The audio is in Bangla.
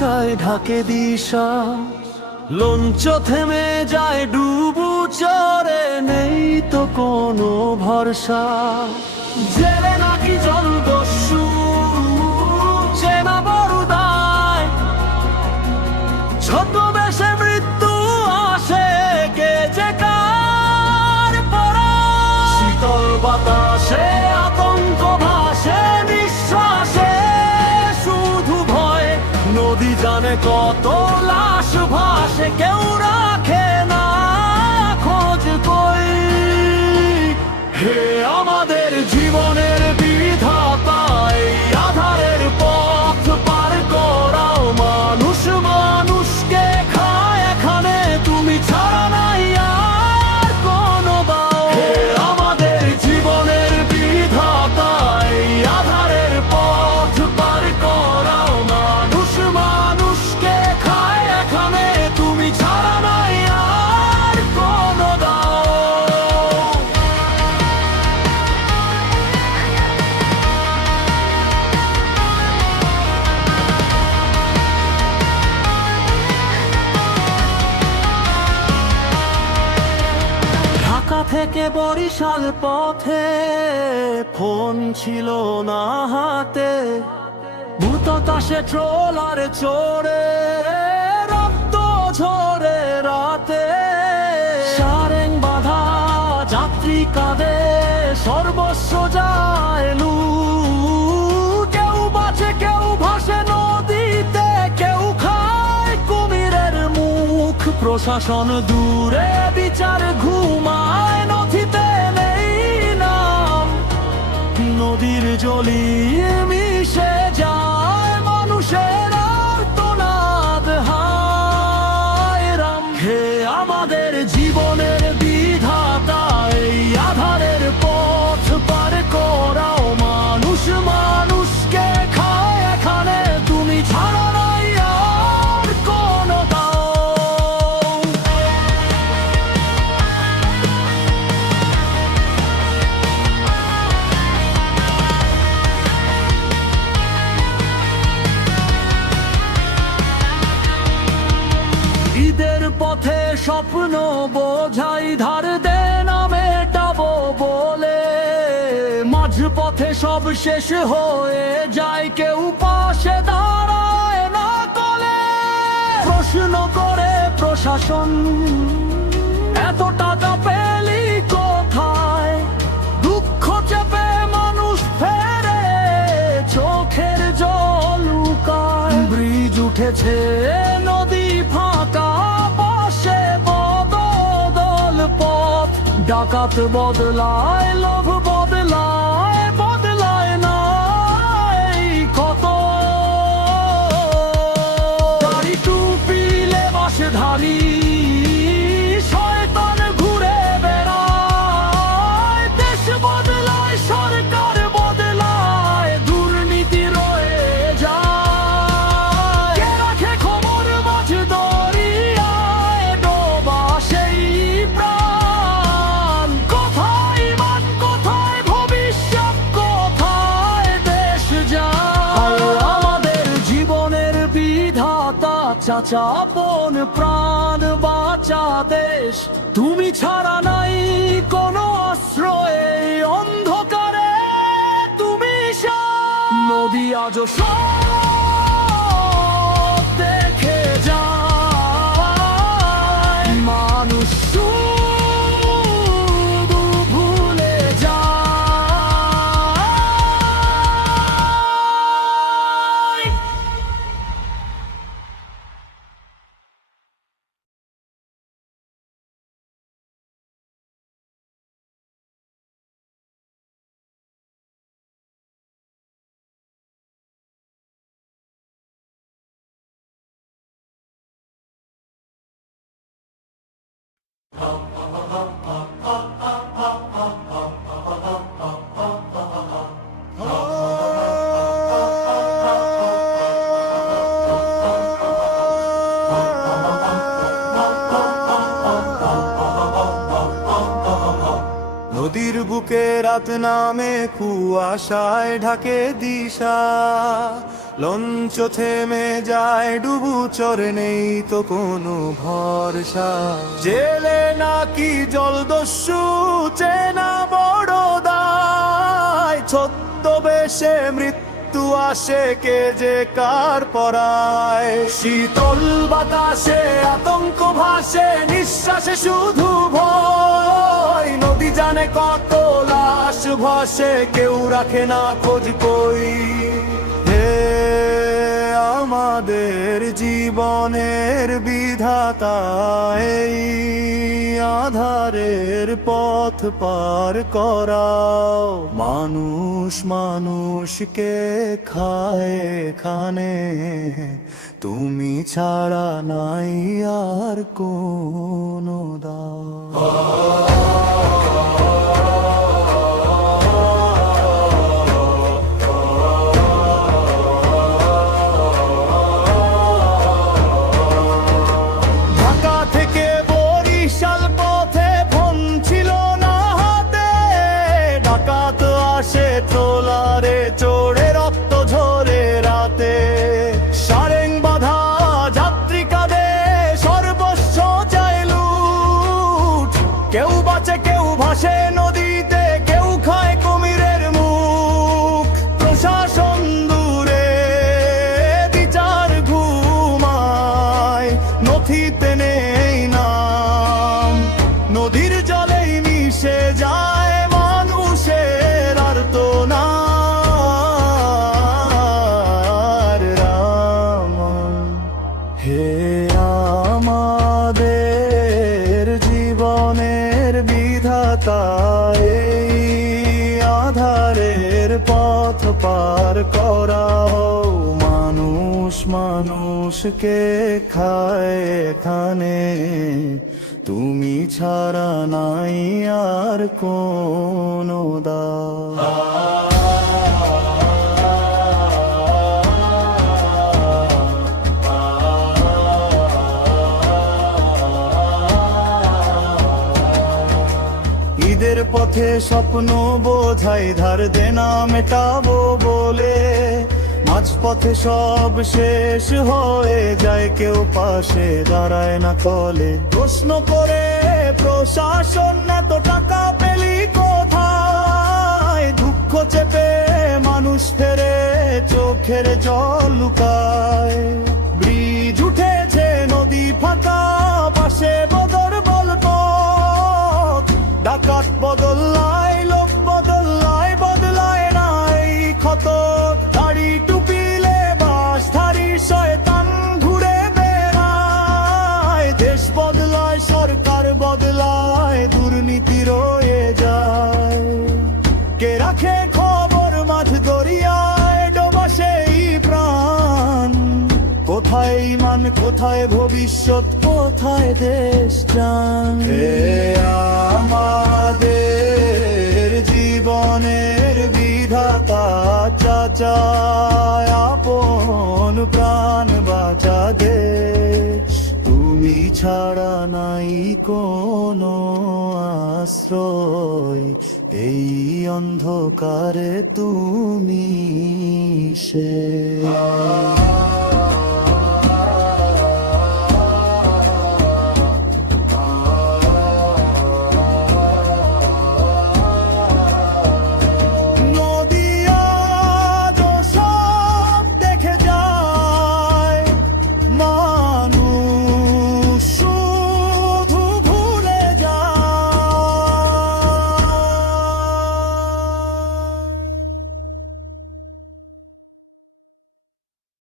কুয়াশায় ঢাকে দিশা, লঞ্চ থেমে যায় ডুবু চরে, নেই তো কোনো ভরসা। জেলে নাকি জলদস্যু চেনা বড়দায়, ছদ্মবেশে মৃত্যু আসে, কে যে কার পরায়। শীতল বাতাসে আতঙ্ক ভাসে, নিঃশ্বাসে শুধু ভয়। নদী জানে কত লাশ ভাসে, কেউ রাখে না খোঁজ কই। হে আমাদের জীবনের বিধাতা, এই আধারের পথ পার করাও। মানুষ মানুষকে খায় এখানে, তুমি ছাড়া নাই আর কোনো দাও। হে আমাদের জীবনের বিধাতা, এই আধারের পথ পার করাও। মানুষ মানুষকে খায় এখানে, তুমি ছাড়া নাই আর কোনো দাও। ঢাকা থেকে বরিশাল পথে ফোন ছিল না হাতে, ভূততাসে ট্রলারে চড়ে রক্ত ঝরে রাতে। সারেং বাঁধা যাত্রী কাঁদে, সর্বস্ব যায় লু। কেউ বাঁচে কেউ ভাসে নদীতে, কেউ খায় কুমিরের মুখ। প্রশাসন দূরে, বিচার ঘুমায়, নথিতে নেই নাম। নদীর জলি মিশে যায় মানুষের আর্তনাদ, হায় রাম। হে আমাদের জীবনের বিধাতা, এই আধারের পথ পার করাও। মানুষ মানুষকে খায় এখানে, তুমি ছাড়া নাই আর কোনো দাও। ঈদের পথে স্বপ্ন বোঝাই, ধার দেন মেটাবো বলে। মাঝ পথে সব শেষ হয়ে যায়, কেউ পাশে দাঁড়ায় না কলে। প্রশ্ন করে প্রশাসন, এত টাকা পেলি কোথায়? দুঃখ চেপে মানুষ ফেরে, চোখের জল লুকায়। ব্রিজ উঠেছে, নদী ফাঁকা, পাশে বদল পথ। ডাকাত বদলায়, লোভ বদলায়, বদলায় না এই কত। দাড়ি টুপি লেবাসধারী শয়তান ঘুরে বেড়ায়। দেশ বদলায়, সরকার বদলায়, দুর্নীতি রয়ে যায়। কে রাখে খবর মাঝ দরিয়ায়, ডোবা সেই প্রাণ। কোথায় মান, কোথায় ভবিষ্যৎ, কোথায় দেশ যায়? আমাদের জীবনের বিধাতা, চাচা আপন প্রাণ বাঁচা দেশ। তুমি ছাড়া নাই কোনো আশ্রয় এই অন্ধকারে, তুমি নদী আজও সব দেখে যায়। মানুষ শুধু ভুলে যায়। নদীর বুকে রাত নামে কুয়াশায় ঢাকে দিশা, লঞ্চ থেমে যায়, ডুবু চরে নেই তো কোনো ভরসা। জেলে নাকি জলদস্যু চেনা বড় দায়, ছদ্মবেশে মৃত্যু আসে কে যে কার পরায়। শীতল বাতাসে আতঙ্ক ভাসে, নিঃশ্বাসে শুধু ভয়। নদী জানে কত লাশ ভাসে, কেউ রাখে না খোঁজ কই। হে আমাদের জীবনের বিধাতা, এই আধারের পথ পার করাও। মানুষ মানুষকে খায় খানে, তুমি ছাড়া নাই আর কোনো দাও। ট্রলারে চড়ে রক্ত ঝরে রাতে, সারেং বাঁধা যাত্রী কাঁদে, সর্বস্ব চায় লুট। কেউ বাঁচে কেউ ভাসে নদীতে, কেউ খায় কুমিরের মুখ। প্রশাসন দূরে, বিচার ঘুমায়, নথিতে নেই নাম। নদীর জলেই মিশে যায় বিধাতা, এই আধারের পথ পার করাও। মানুষ মানুষকে খায় এখানে, তুমি ছাড়া নাই আর কোনো দাও। ঈদের পথে স্বপ্ন বোঝাই, ধার দেনা মেটাবো বলে। মাঝপথে সব শেষ হয়ে যায়, কেউ পাশে দাঁড়ায় না কলে। প্রশ্ন করে প্রশাসন, এত টাকা পেলি কোথায়? দুঃখ চেপে মানুষ ফেরে, চোখের জল লুকায়। ব্রিজ উঠেছে নদী ফাঁকা, পাশে বদর বলতো। ডাকাত বদলায়, লোক বদলায়, বদলায় নাই ক্ষত। দাড়ি টুপিলে বাস ধারি শয়তান ঘুরে বেড়ায়। দেশ বদলায়, সরকার বদলায়, দুর্নীতি রয়ে যায়। কে রাখে খবর মাঝ দরিয়ায়, ডোবা সেই প্রাণ। কোথায় ইমান, কোথায় ভবিষ্যৎ, কোথায় দেশ জান? হে আমাদের জীবনের বিধাতা, চাচায় আপন প্রাণ বাঁচা দেশ। তুমি ছাড়া নাই কোনো আশ্রয়, এই অন্ধকারে তুমি সে।